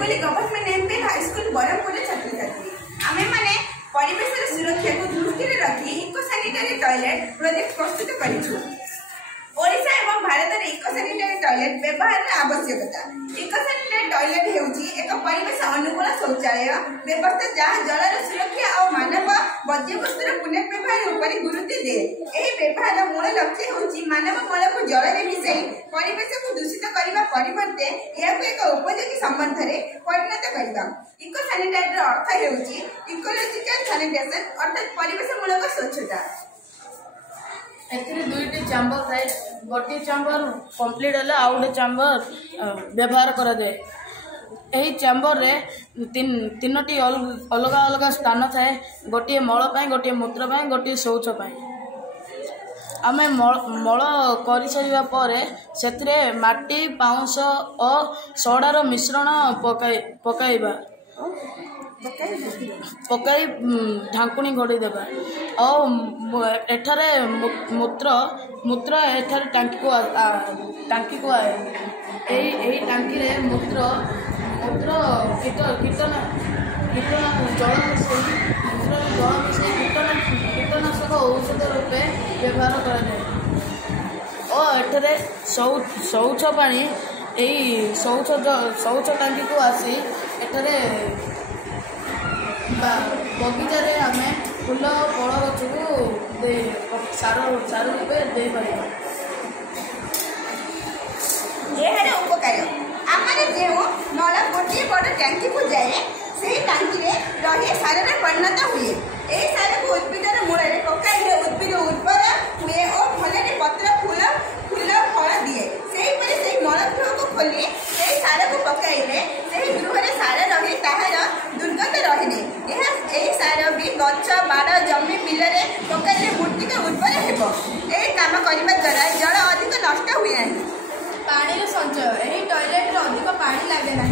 Bengali government MP high school Berhampur छात्र छात्री आमे माने परिवेश सुरक्षा को दृष्टि रखी इको सैनिटरी टॉयलेट प्रोजेक्ट प्रस्तुत करिछु। ओडिशा एवं भारत में इको सैनिटरी टॉयलेट व्यवहार आवश्यकता। इको सैनिटरी टॉयलेट हेउची एक परिवेश अनुकूल शौचालय व्यवस्था जहाँ जलर सुरक्षा और मानव वर्ज्यवस्तुर पुनर्व्यवहार उपर गुरुत्व दे। एही व्यवहार मूल लक्ष्य हेउची मानव मल को जल रे मिसाई परिवेश को दूषित करबा परिवर्ते एहाको एक उपयोगी संबंध रे परिणत करबा। इको सैनिटरी अर्थ हेउची इकोलॉजिकल सैनिटेशन अर्थात परिवेश मूलक स्वच्छता। एथिरे दुईटी चैम्बर थाए गोटे चैम्बर कंप्लीट है आउ गोटे चैम्बर व्यवहार करा जाए। यही चैम्बर रे तीनोटी अलग अलग स्थान थाए गोटे मल पाए गोटे मूत्र पाए गोटे शौच पाए। आमे मल कर सारिबा परे सेथिरे माटी पाउंस और सोडार मिश्रण पकाइबा पकाई ढांकुणी घोड़ी देबा और एठारे मूत्र मूत्र एठारे टांकी को आए एही टांकी रे मूत्र मूत्र कीटनाशक औषध रूपे व्यवहार करा जाए। और एठारे शौच पानी यही शौच टांकी को आसी एठारे बगीचार आम फूल फल गछ को सार रूपे दे पार। यह उपकार आमर जो नल गोटे बड़ टांकी को जाए से टांकी रही सार परिणत हुए। यही सार को उद्भिदर मूल पकाइले उद्भिद उर्वर हुए और भले पत्र फूल फूल फल दिए। से मलगृह को खोली से सार को पकाइले से गृह सार रही ताहार दुर्गंध रही। यही सार भी गछ बाड़ जमी बिल पकाइले मूर्ति उर्वर हो। यही काम करने द्वारा जल अधिक नष्ट हुए ना। पानी संचय यही टॉयलेट अधिक पानी लगे ना।